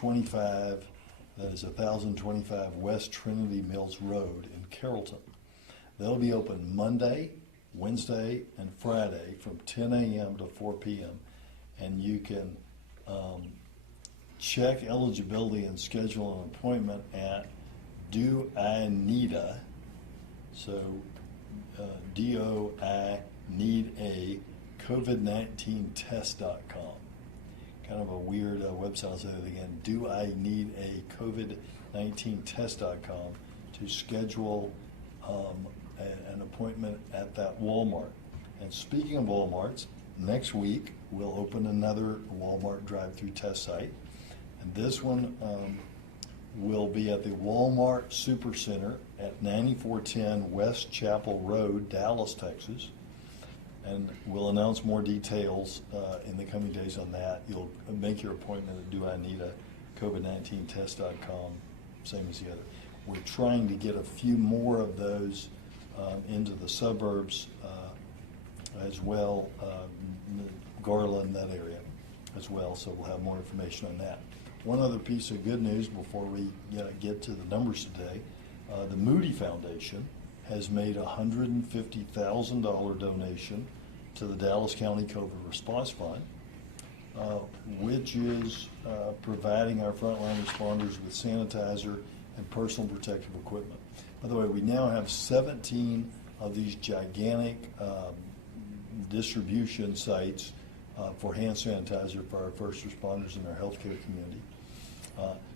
1025, that is 1025 West Trinity Mills Road in Carrollton. They'll be open Monday, Wednesday, and Friday from 10 a.m. to 4 p.m. And you can check eligibility and schedule an appointment at Do I Need-A, so D-O-I Need A COVID-19 test.com. Kind of a weird website. I'll say that again. Do I Need A COVID-19 test.com to schedule an appointment at that Walmart. And speaking of Walmarts, next week we'll open another Walmart drive-through test site. And this one will be at the Walmart Supercenter at 9410 West Chapel Road, Dallas, Texas. And we'll announce more details in the coming days on that. You'll make your appointment at doineedacovid19test.com, same as the other. We're trying to get a few more of those into the suburbs as well, Garland, that area as well, so we'll have more information on that. One other piece of good news before we get to the numbers today, the Moody Foundation has made a $150,000 donation to the Dallas County COVID Response Fund, which is providing our frontline responders with sanitizer and personal protective equipment. By the way, we now have 17 of these gigantic distribution sites for hand sanitizer for our first responders in our healthcare community.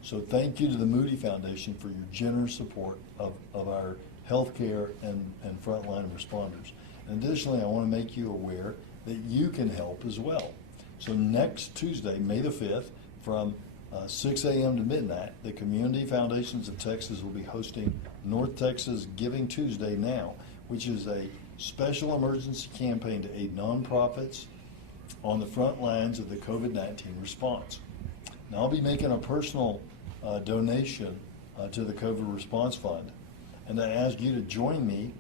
So thank you to the Moody Foundation for your generous support of our healthcare and frontline responders. And additionally, I want to make you aware that you can help as well. So next Tuesday, May the 5th, from 6 a.m. to midnight, the Community Foundations of Texas will be hosting North Texas Giving Tuesday Now, which is a special emergency campaign to aid nonprofits on the front lines of the COVID-19 response. Now, I'll be making a personal donation to the COVID Response Fund, and I ask you to join me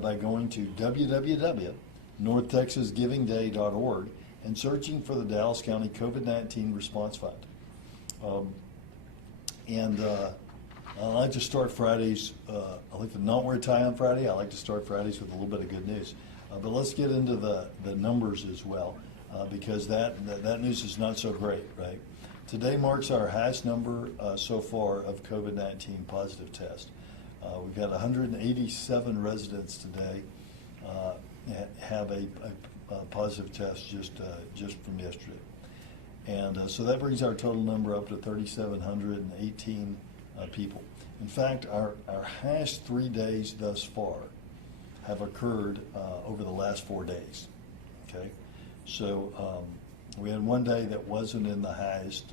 by going to www.northtexasgivingday.org and searching for the Dallas County COVID-19 Response Fund. I like to start Fridays, I like to not wear a tie on Friday. I like to start Fridays with a little bit of good news. But let's get into the numbers as well, because that news is not so great, right? Today marks our highest number so far of COVID-19 positive tests. We've got 187 residents today have a positive test just from yesterday. And so that brings our total number up to 3,718 people. In fact, our highest 3 days thus far have occurred over the last 4 days. Okay, so we had one day that wasn't in the highest,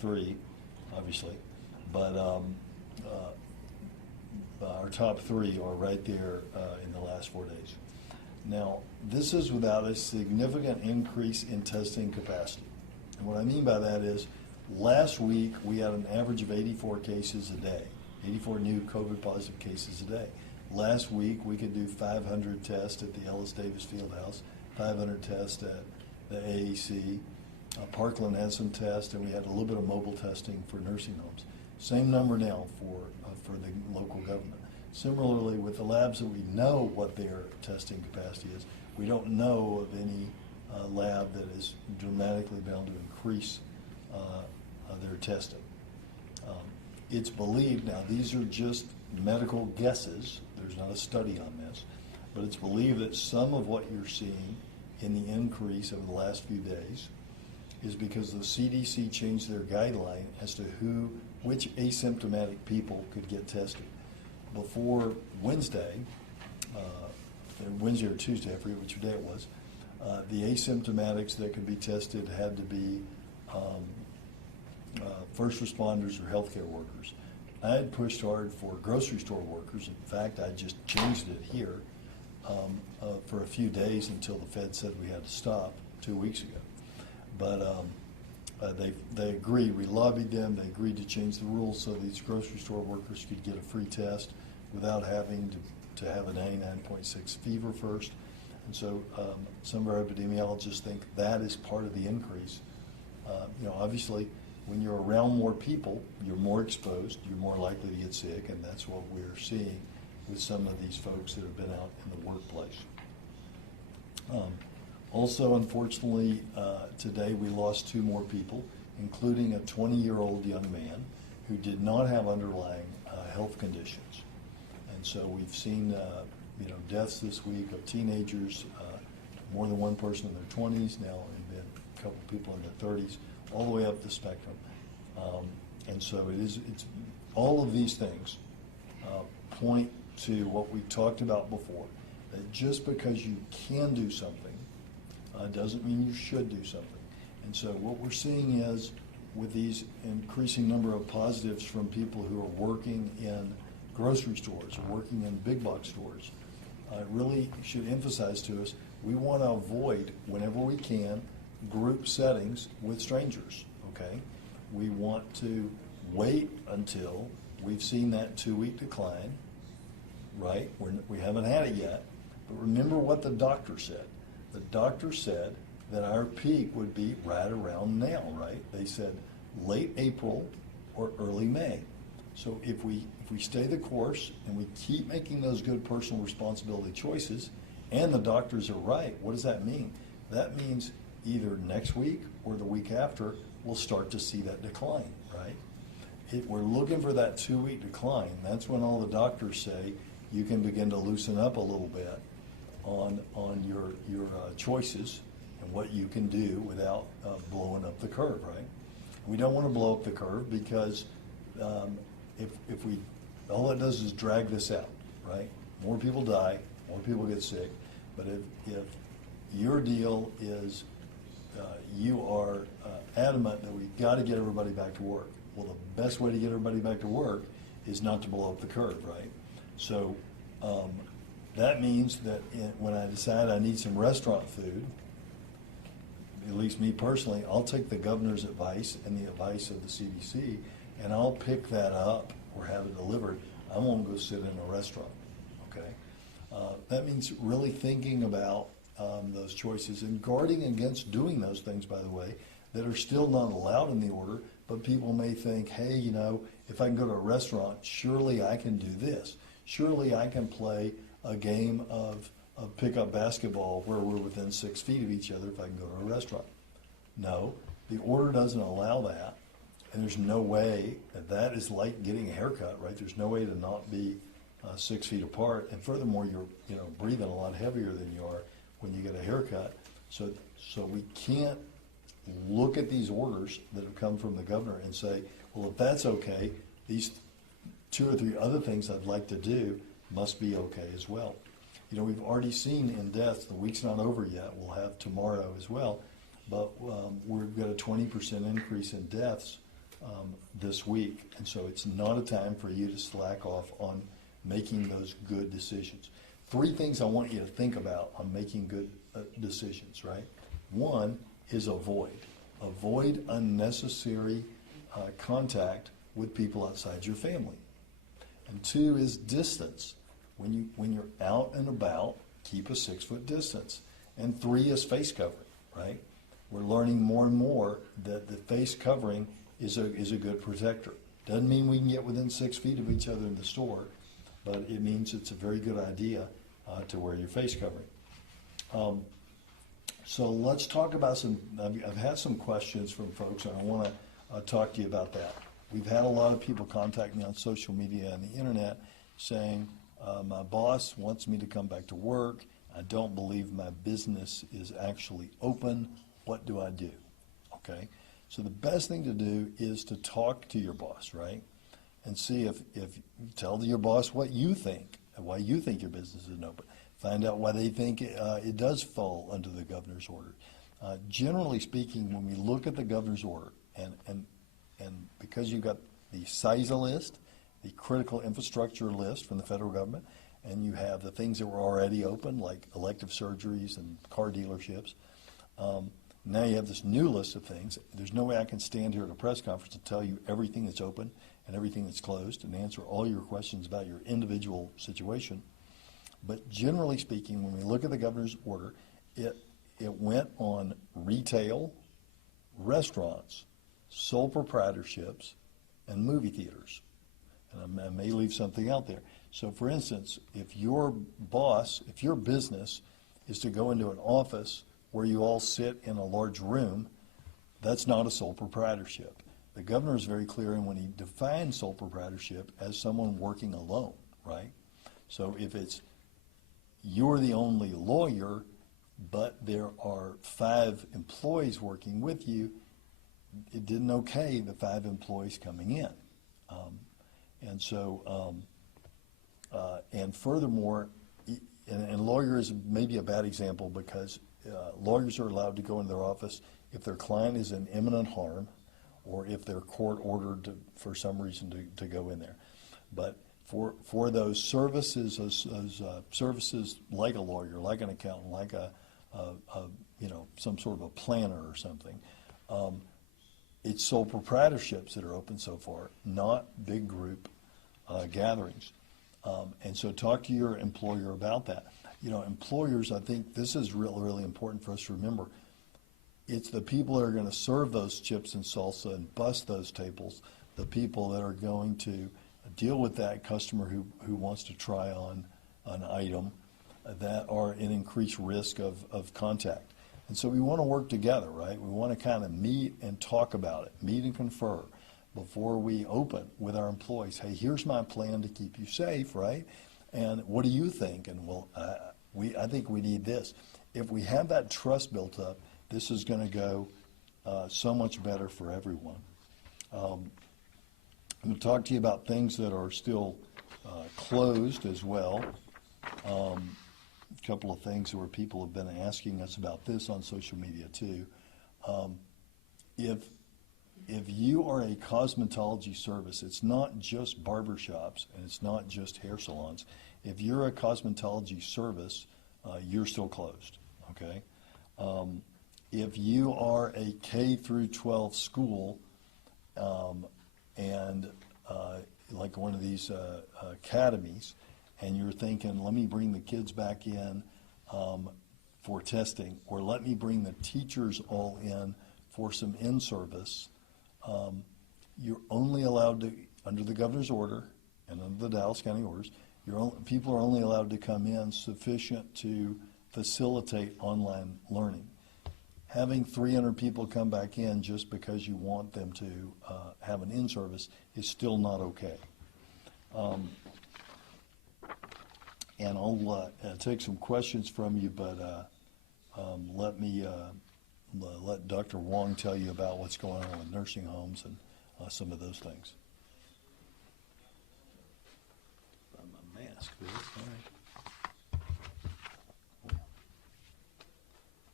3, obviously, but our top 3 are right there in the last 4 days. Now, this is without a significant increase in testing capacity. And what I mean by that is, last week we had an average of 84 cases a day, 84 new COVID positive cases a day. Last week we could do 500 tests at the Ellis Davis Fieldhouse, 500 tests at the AAC. Parkland had some tests, and we had a little bit of mobile testing for nursing homes. Same number now for the local government. Similarly, with the labs that we know what their testing capacity is, we don't know of any lab that has dramatically been able to increase their testing. It's believed, now these are just medical guesses, there's not a study on this, but it's believed that some of what you're seeing in the increase over the last few days is because the CDC changed their guideline as to which asymptomatic people could get tested. Before Wednesday or Tuesday, I forget which day it was, the asymptomatics that could be tested had to be first responders or healthcare workers. I had pushed hard for grocery store workers. In fact, I just changed it here for a few days until the Fed said we had to stop 2 weeks ago. But they agreed. We lobbied them. They agreed to change the rules so these grocery store workers could get a free test without having to have a 99.6 fever first. And so some of our epidemiologists think that is part of the increase. Obviously, when you're around more people, you're more exposed, you're more likely to get sick, and that's what we're seeing with some of these folks that have been out in the workplace. Also, unfortunately, today we lost 2 more people, including a 20-year-old young man who did not have underlying health conditions. And so we've seen deaths this week of teenagers, more than one person in their 20s now, and then a couple people in their 30s, all the way up the spectrum. And so it's all of these things point to what we talked about before, that just because you can do something doesn't mean you should do something. And so what we're seeing is, with these increasing number of positives from people who are working in grocery stores or working in big box stores, it really should emphasize to us, we want to avoid, whenever we can, group settings with strangers, okay? We want to wait until we've seen that 2-week decline, right? We haven't had it yet, but remember what the doctor said. The doctor said that our peak would be right around now, right? They said late April or early May. So if we stay the course and we keep making those good personal responsibility choices, and the doctors are right, what does that mean? That means either next week or the week after, we'll start to see that decline, right? If we're looking for that 2-week decline, that's when all the doctors say you can begin to loosen up a little bit on your choices and what you can do without blowing up the curve, right? We don't want to blow up the curve because if we, all it does is drag this out, right? More people die, more people get sick, but if your deal is you are adamant that we've got to get everybody back to work, well, the best way to get everybody back to work is not to blow up the curve, right? So that means that when I decide I need some restaurant food, at least me personally, I'll take the governor's advice and the advice of the CDC, and I'll pick that up or have it delivered. I won't go sit in a restaurant, okay? That means really thinking about those choices and guarding against doing those things, by the way, that are still not allowed in the order, but people may think, hey, if I can go to a restaurant, surely I can do this. Surely I can play a game of pickup basketball where we're within 6 feet of each other if I can go to a restaurant. No, the order doesn't allow that, and there's no way that is like getting a haircut, right? There's no way to not be 6 feet apart, and furthermore, you're breathing a lot heavier than you are when you get a haircut. So we can't look at these orders that have come from the governor and say, well, if that's okay, these 2 or 3 other things I'd like to do must be okay as well. We've already seen in deaths, the week's not over yet, we'll have tomorrow as well, but we've got a 20% increase in deaths this week, and so it's not a time for you to slack off on making those good decisions. 3 things I want you to think about on making good decisions, right? 1 is avoid. Avoid unnecessary contact with people outside your family. And 2 is distance. When you're out and about, keep a 6-foot distance. And 3 is face covering, right? We're learning more and more that the face covering is a good protector. Doesn't mean we can get within 6 feet of each other in the store, but it means it's a very good idea to wear your face covering. So let's talk about I've had some questions from folks, and I want to talk to you about that. We've had a lot of people contact me on social media and the internet saying, my boss wants me to come back to work. I don't believe my business is actually open. What do I do? Okay. So the best thing to do is to talk to your boss, right? And see if you tell your boss what you think and why you think your business isn't open. Find out why they think it does fall under the governor's order. Generally speaking, when we look at the governor's order, and because you've got the CISA list, the critical infrastructure list from the federal government, and you have the things that were already open, like elective surgeries and car dealerships. Now you have this new list of things. There's no way I can stand here at a press conference and tell you everything that's open and everything that's closed and answer all your questions about your individual situation. But generally speaking, when we look at the governor's order, it went on retail, restaurants, sole proprietorships, and movie theaters. And I may leave something out there. So for instance, if your business is to go into an office where you all sit in a large room, that's not a sole proprietorship. The governor is very clear in when he defines sole proprietorship as someone working alone, right? So if it's you're the only lawyer, but there are 5 employees working with you, it didn't okay the 5 employees coming in. And furthermore, and lawyer is maybe a bad example because lawyers are allowed to go in their office if their client is in imminent harm or if they're court ordered for some reason to go in there. But for those services, services like a lawyer, like an accountant, like some sort of a planner or something, it's sole proprietorships that are open so far, not big group gatherings. And so talk to your employer about that. Employers, I think this is really, really important for us to remember. It's the people that are going to serve those chips and salsa and bust those tables, the people that are going to deal with that customer who wants to try on an item that are in increased risk of contact. And so we want to work together, right? We want to kind of meet and talk about it, meet and confer before we open with our employees. Hey, here's my plan to keep you safe, right? And what do you think? And I think we need this. If we have that trust built up, this is going to go so much better for everyone. I'm going to talk to you about things that are still closed as well. A couple of things where people have been asking us about this on social media too. If you are a cosmetology service, it's not just barbershops and it's not just hair salons. If you're a cosmetology service, you're still closed, okay? If you are a K through 12 school and like one of these academies, and you're thinking, let me bring the kids back in for testing, or let me bring the teachers all in for some in-service, you're only allowed to, under the governor's order and under the Dallas County orders, people are only allowed to come in sufficient to facilitate online learning. Having 300 people come back in just because you want them to have an in-service is still not okay. And I'll take some questions from you, but let me let Dr. Wong tell you about what's going on with nursing homes and some of those things. My mask, all right.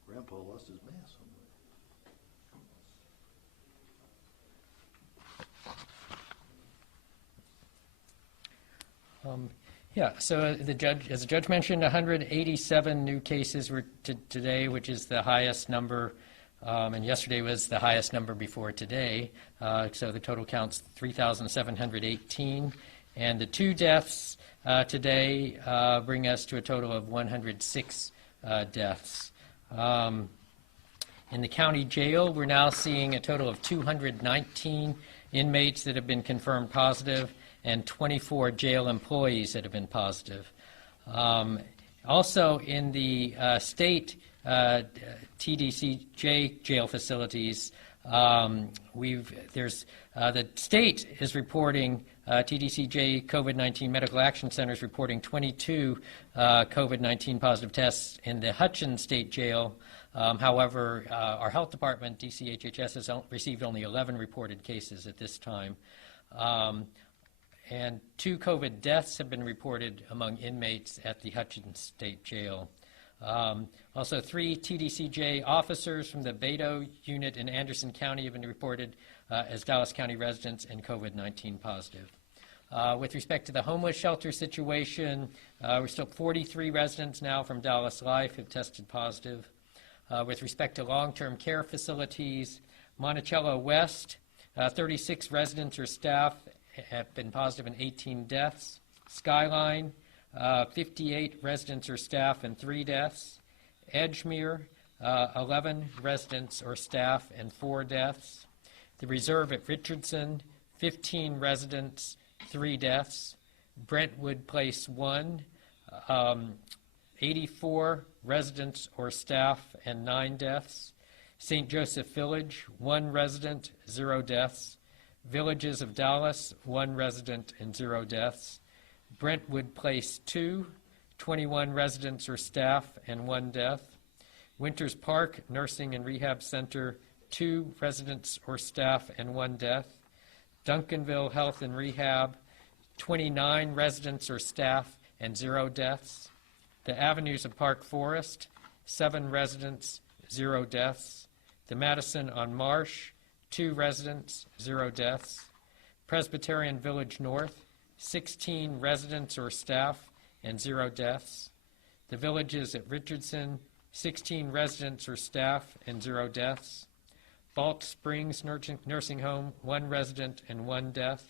Grandpa lost his mask somewhere. Yeah, so as the judge mentioned, 187 new cases were today, which is the highest number, and yesterday was the highest number before today. So the total count's 3,718, and the 2 deaths today bring us to a total of 106 deaths. In the county jail, we're now seeing a total of 219 inmates that have been confirmed positive, and 24 jail employees that have been positive. Also in the state TDCJ jail facilities, the state is reporting TDCJ COVID-19 Medical Action Center is reporting 22 COVID-19 positive tests in the Hutchins State Jail. However, our health department, DCHHS, has received only 11 reported cases at this time. And 2 COVID deaths have been reported among inmates at the Hutchins State Jail. Also, 3 TDCJ officers from the Beto unit in Anderson County have been reported as Dallas County residents and COVID-19 positive. With respect to the homeless shelter situation, we're still 43 residents now from Dallas Life have tested positive. With respect to long-term care facilities, Monticello West, 36 residents or staff have been positive in 18 deaths. Skyline, 58 residents or staff and 3 deaths. Edgemere, 11 residents or staff and 4 deaths. The Reserve at Richardson, 15 residents, 3 deaths. Brentwood Place 1, 84 residents or staff and 9 deaths. St. Joseph Village, 1 resident, 0 deaths. Villages of Dallas, 1 resident and 0 deaths. Brentwood Place 2, 21 residents or staff and 1 death. Winters Park Nursing and Rehab Center, 2 residents or staff and 1 death. Duncanville Health and Rehab, 29 residents or staff and 0 deaths. The Avenues of Park Forest, 7 residents, 0 deaths. The Madison on Marsh, 2 residents, 0 deaths. Presbyterian Village North, 16 residents or staff and 0 deaths. The Villages at Richardson, 16 residents or staff and 0 deaths. Balch Springs Nursing Home, 1 resident and 1 death.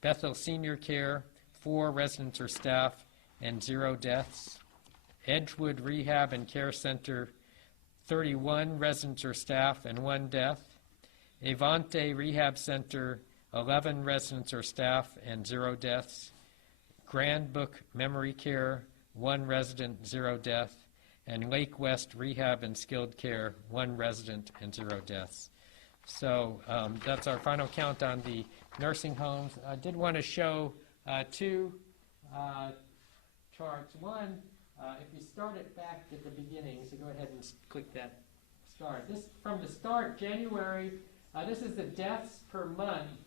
Bethel Senior Care, 4 residents or staff and 0 deaths. Edgewood Rehab and Care Center, 31 residents or staff and 1 death. Avante Rehab Center, 11 residents or staff and 0 deaths. Grand Book Memory Care, 1 resident, 0 death. And Lake West Rehab and Skilled Care, 1 resident and 0 deaths. So that's our final count on the nursing homes. I did want to show 2 charts. One, if you start it back at the beginning, so go ahead and click that start. This from the start, January, this is the deaths per month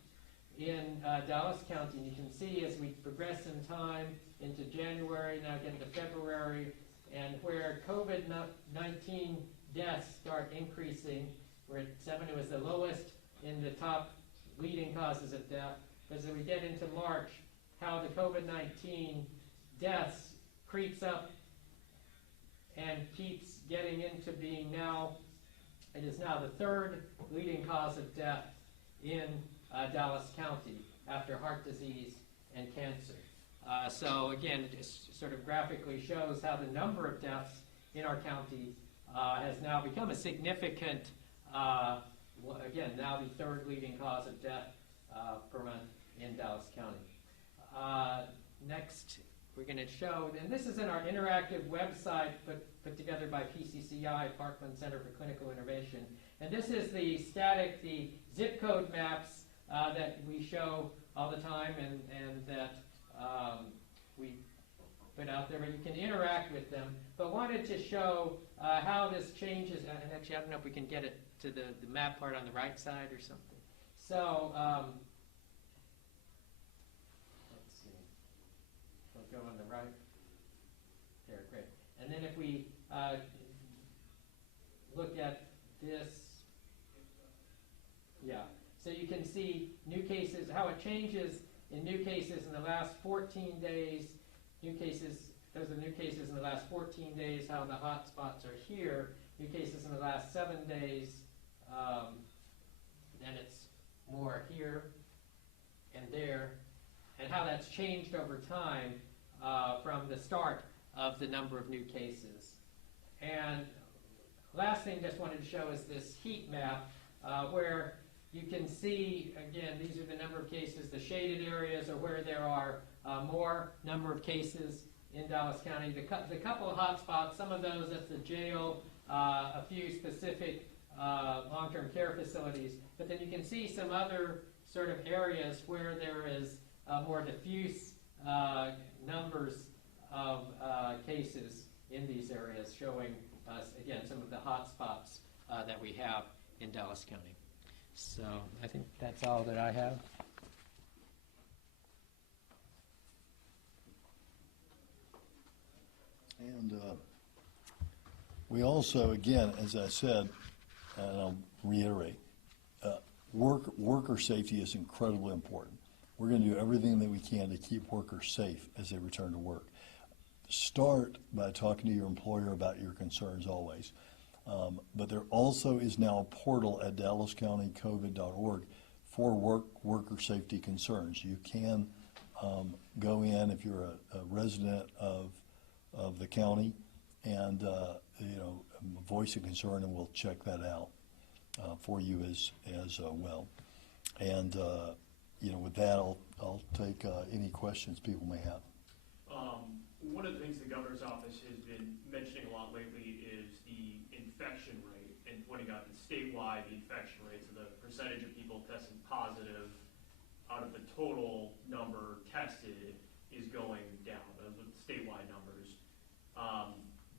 in Dallas County. And you can see as we progress in time into January, now get into February, and where COVID-19 deaths start increasing, where 7 was the lowest in the top leading causes of death. As we get into March, how the COVID-19 deaths creeps up and keeps getting into being now, it is now the 3rd leading cause of death in Dallas County after heart disease and cancer. So again, it just sort of graphically shows how the number of deaths in our county has now become a significant, again, now the 3rd leading cause of death per month in Dallas County. Next, we're going to show, and this is in our interactive website put together by PCCI, Parkland Center for Clinical Innovation. And this is the zip code maps that we show all the time and that we put out there, but you can interact with them. But wanted to show how this changes, and actually I don't know if we can get it to the map part on the right side or something. So, let's see, we'll go on the right, there, great. And then if we look at this, yeah, so you can see new cases, how it changes in new cases in the last 14 days, new cases, those are new cases in the last 14 days, how the hot spots are here, new cases in the last 7 days, then it's more here and there, and how that's changed over time from the start of the number of new cases. And last thing just wanted to show is this heat map where you can see, again, these are the number of cases. The shaded areas are where there are more number of cases in Dallas County. The couple of hot spots, some of those at the jail, a few specific long-term care facilities. But then you can see some other sort of areas where there is more diffuse numbers of cases in these areas, showing us, again, some of the hot spots that we have in Dallas County. So I think that's all that I have. And we also, again, as I said, and I'll reiterate, worker safety is incredibly important. We're going to do everything that we can to keep workers safe as they return to work. Start by talking to your employer about your concerns always. But there also is now a portal at dallascountycovid.org for worker safety concerns. You can go in if you're a resident of the county and voice a concern, and we'll check that out. for you as well. And with that, I'll take any questions people may have. One of the things the governor's office has been mentioning a lot lately is the infection rate, and pointing out that statewide the infection rate, so the percentage of people testing positive out of the total number tested is going down, those are the statewide numbers.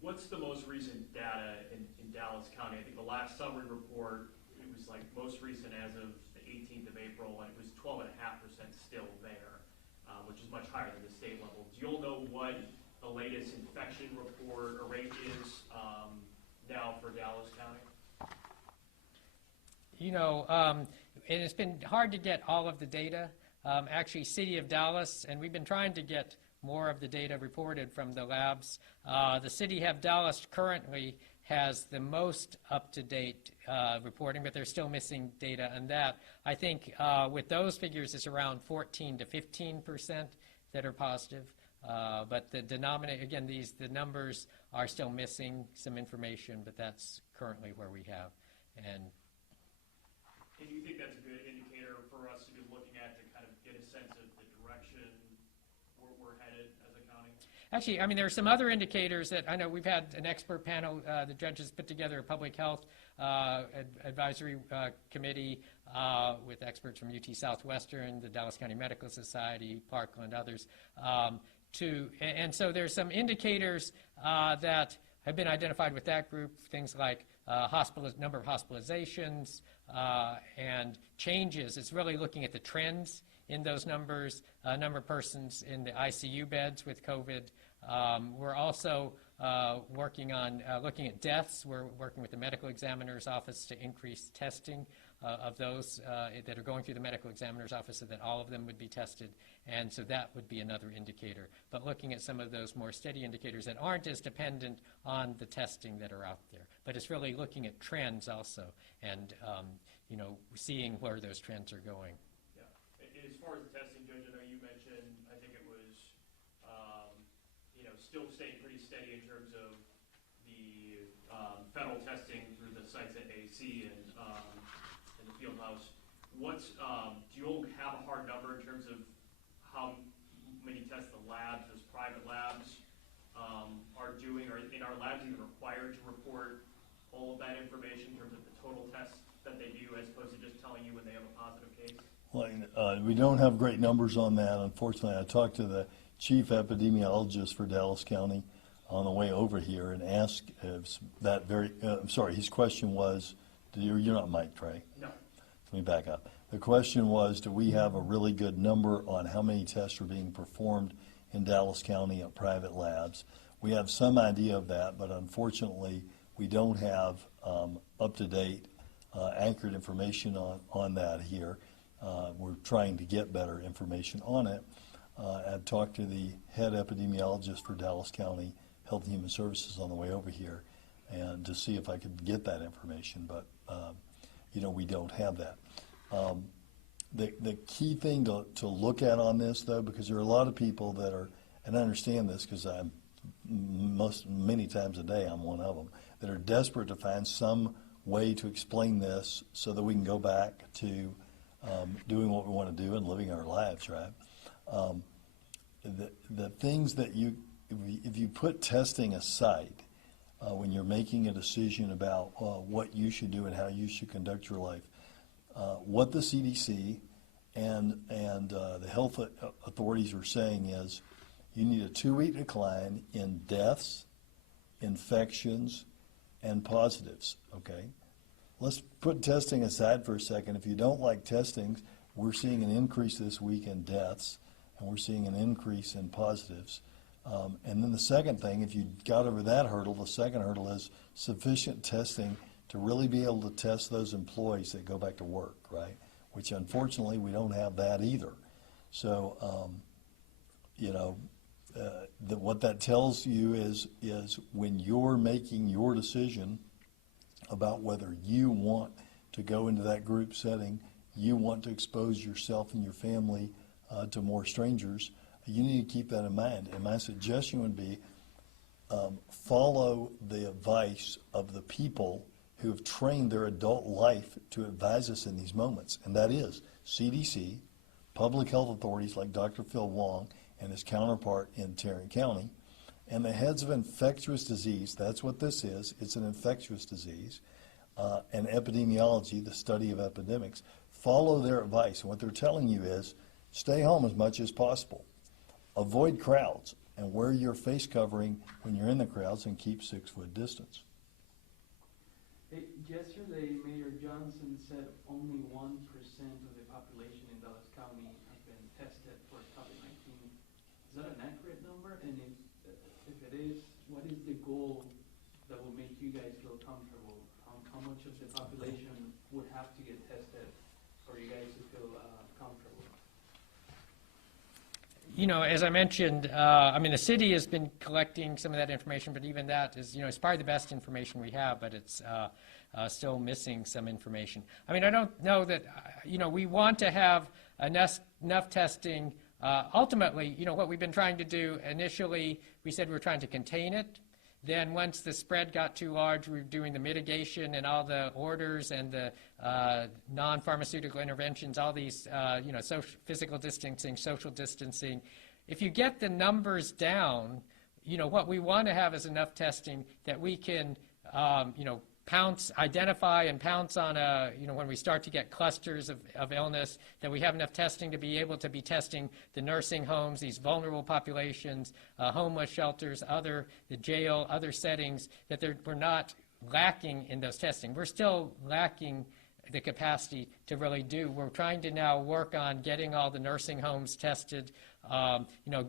What's the most recent data in Dallas County? I think the last summary report, it was like most recent as of the 18th of April, and it was 12.5% still there, which is much higher than the state level. Do you all know what the latest infection report or rate is now for Dallas County? And it's been hard to get all of the data. Actually, City of Dallas, and we've been trying to get more of the data reported from the labs. The City of Dallas currently has the most up-to-date reporting, but they're still missing data on that. I think with those figures, it's around 14 to 15% that are positive. But the denominator, again, the numbers are still missing some information, but that's currently where we have. And do you think that's a good indicator for us to be looking at to kind of get a sense of the direction we're headed as a county? actually, I mean, there are some other indicators that I know we've had an expert panel. The judges put together a public health advisory committee with experts from UT Southwestern, the Dallas County Medical Society, Parkland, others. And so there's some indicators that have been identified with that group, things like number of hospitalizations and changes. It's really looking at the trends in those numbers, number of persons in the ICU beds with COVID. We're also working on looking at deaths. We're working with the medical examiner's office to increase testing of those that are going through the medical examiner's office so that all of them would be tested. And so that would be another indicator. But looking at some of those more steady indicators that aren't as dependent on the testing that are out there. But it's really looking at trends also and, seeing where those trends are going. Yeah. As far as the testing, Judge, I know you mentioned, I think it was, still staying pretty steady in terms of the federal testing through the sites at AC and the field house. Do you all have a hard number in terms of how many tests the labs, those private labs, are doing? Or in our labs even required to report all of that information in terms of the total tests that they do, as opposed to just telling you when they have a positive case? Well, we don't have great numbers on that, unfortunately. I talked to the chief epidemiologist for Dallas County on the way over here and asked that I'm sorry, his question was, you're not Mike, Trey? No. Let me back up. The question was, do we have a really good number on how many tests are being performed in Dallas County at private labs? We have some idea of that, but unfortunately, we don't have up-to-date, accurate information on that here. We're trying to get better information on it. I've talked to the head epidemiologist for Dallas County Health and Human Services on the way over here and to see if I could get that information, but we don't have that. The key thing to look at on this, though, because there are a lot of people that are, and I understand this because many times a day I'm one of them, that are desperate to find some way to explain this so that we can go back to doing what we want to do and living our lives, right? The things that if you put testing aside, when you're making a decision about what you should do and how you should conduct your life, what the CDC and the health authorities are saying is you need a 2-week decline in deaths, infections, and positives, okay? Let's put testing aside for a second. If you don't like testing, we're seeing an increase this week in deaths, and we're seeing an increase in positives. And then the second thing, if you got over that hurdle, the second hurdle is sufficient testing to really be able to test those employees that go back to work, right? Which unfortunately we don't have that either. So, what that tells you is when you're making your decision about whether you want to go into that group setting, you want to expose yourself and your family to more strangers, you need to keep that in mind. And my suggestion would be follow the advice of the people who have trained their adult life to advise us in these moments, and that is CDC, public health authorities like Dr. Phil Wong and his counterpart in Tarrant County, and the heads of infectious disease. That's what this is. It's an infectious disease. And epidemiology, the study of epidemics, follow their advice. And what they're telling you is stay home as much as possible. Avoid crowds and wear your face covering when you're in the crowds and keep 6-foot distance. Hey, yesterday, Mayor Johnson said only 1% of the population in Dallas County have been tested for COVID-19. Is that an accurate number? And if it is, what is the goal that will make you guys feel comfortable? How much of the population would have to get tested for you guys to feel comfortable? You know, as I mentioned, I mean, the city has been collecting some of that information, but even that is, you know, it's probably the best information we have, but it's still missing some information. I mean, I don't know that, you know, we want to have enough testing. Ultimately, you know, what we've been trying to do initially, we said we were trying to contain it. Then once the spread got too large, we were doing the mitigation and all the orders and the non-pharmaceutical interventions, all these, you know, physical distancing, social distancing. If you get the numbers down, you know, what we want to have is enough testing that we can, you know, identify and pounce on you know, when we start to get clusters of illness, that we have enough testing to be able to be testing the nursing homes, these vulnerable populations, homeless shelters, the jail, other settings, that we're not lacking in those testing. We're still lacking the capacity to really do. We're trying to now work on getting all the nursing homes tested, you know,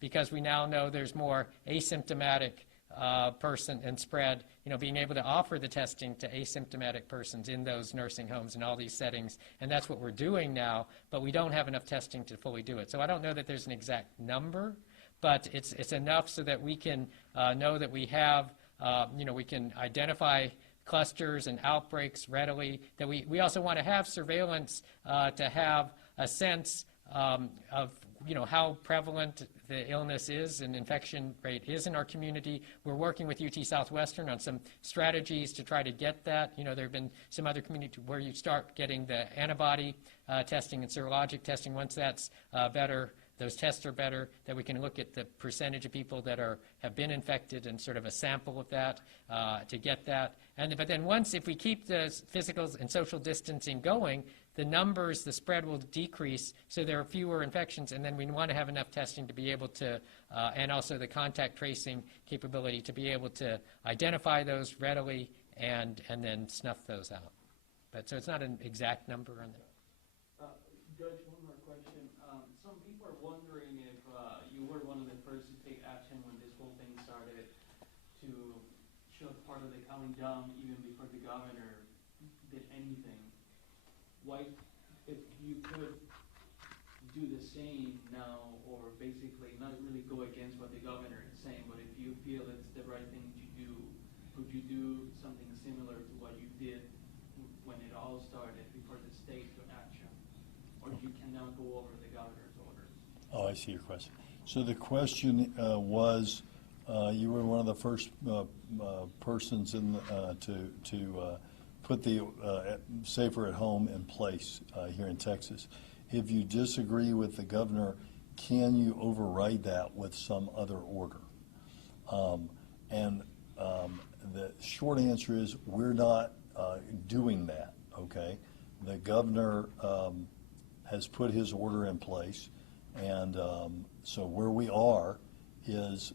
because we now know there's more asymptomatic person and spread, you know, being able to offer the testing to asymptomatic persons in those nursing homes and all these settings, and that's what we're doing now, but we don't have enough testing to fully do it. So I don't know that there's an exact number, but it's enough so that we can know that we have, you know, we can identify clusters and outbreaks readily, that we also want to have surveillance to have a sense of, you know, how prevalent the illness is and infection rate is in our community. We're working with UT Southwestern on some strategies to try to get that. You know, there have been some other communities where you start getting the antibody testing and serologic testing. Once that's better, those tests are better, that we can look at the percentage of people that have been infected and sort of a sample of that to get that. But then if we keep the physical and social distancing going, the numbers, the spread will decrease, so there are fewer infections, and then we want to have enough testing to be able to, and also the contact tracing capability to be able to identify those readily and then snuff those out. But so it's not an exact number on there. Judge, one more question. Some people are wondering if you were one of the first to take action when this whole thing started to shut part of the county down even before the governor did anything. Why, if you could do the same now, or basically not really go against what the governor is saying, but if you feel it's the right thing to do, could you do something similar to what you did when it all started before the state took action? Or you can now go over the governor's orders? Oh, I see your question. So the question was, you were one of the first persons to put the Safer at Home in place here in Texas. If you disagree with the governor, can you override that with some other order? The short answer is we're not doing that, okay? The governor has put his order in place, and so where we are is,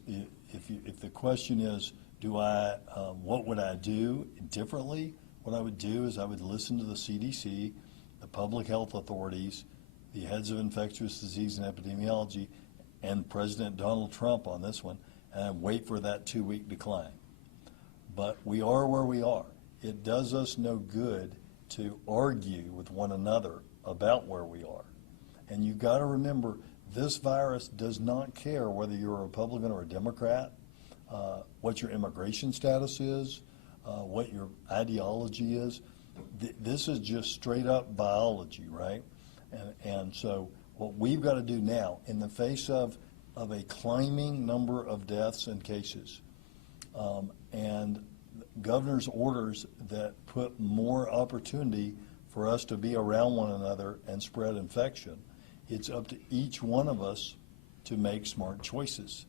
if the question is, what would I do differently? What I would do is I would listen to the CDC, the public health authorities, the heads of infectious disease and epidemiology, and President Donald Trump on this one, and wait for that 2-week decline. But we are where we are. It does us no good to argue with one another about where we are. And you've got to remember, this virus does not care whether you're a Republican or a Democrat, what your immigration status is, what your ideology is. This is just straight up biology, right? And so what we've got to do now, in the face of a climbing number of deaths and cases, and governor's orders that put more opportunity for us to be around one another and spread infection. It's up to each one of us to make smart choices.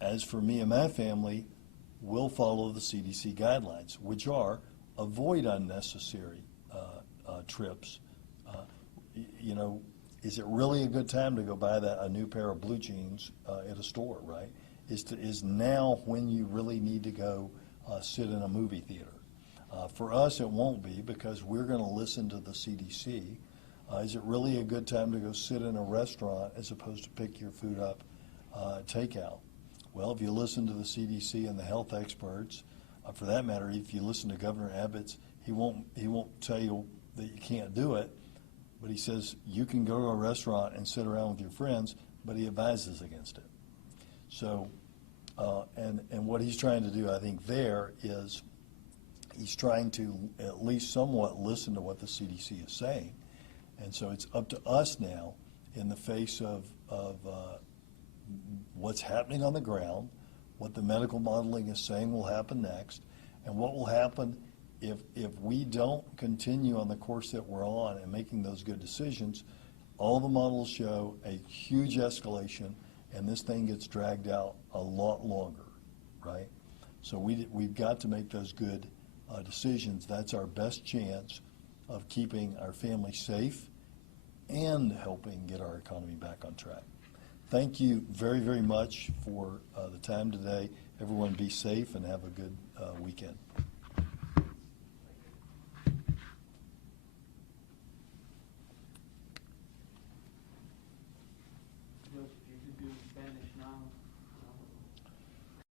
As for me and my family, we'll follow the CDC guidelines, which are avoid unnecessary trips. You know, is it really a good time to go buy a new pair of blue jeans at a store, right? Is now when you really need to go sit in a movie theater. For us, it won't be, because we're going to listen to the CDC. Is it really a good time to go sit in a restaurant as opposed to pick your food up takeout? Well, if you listen to the CDC and the health experts, for that matter, if you listen to Governor Abbott's, he won't tell you that you can't do it, but he says you can go to a restaurant and sit around with your friends, but he advises against it. So, and what he's trying to do, I think, there is he's trying to at least somewhat listen to what the CDC is saying. And so it's up to us now, in the face of what's happening on the ground, what the medical modeling is saying will happen next, and what will happen if we don't continue on the course that we're on and making those good decisions. All the models show a huge escalation, and this thing gets dragged out a lot longer, right? So we've got to make those good decisions. That's our best chance of keeping our family safe and helping get our economy back on track. Thank you very, very much for the time today. Everyone be safe and have a good weekend.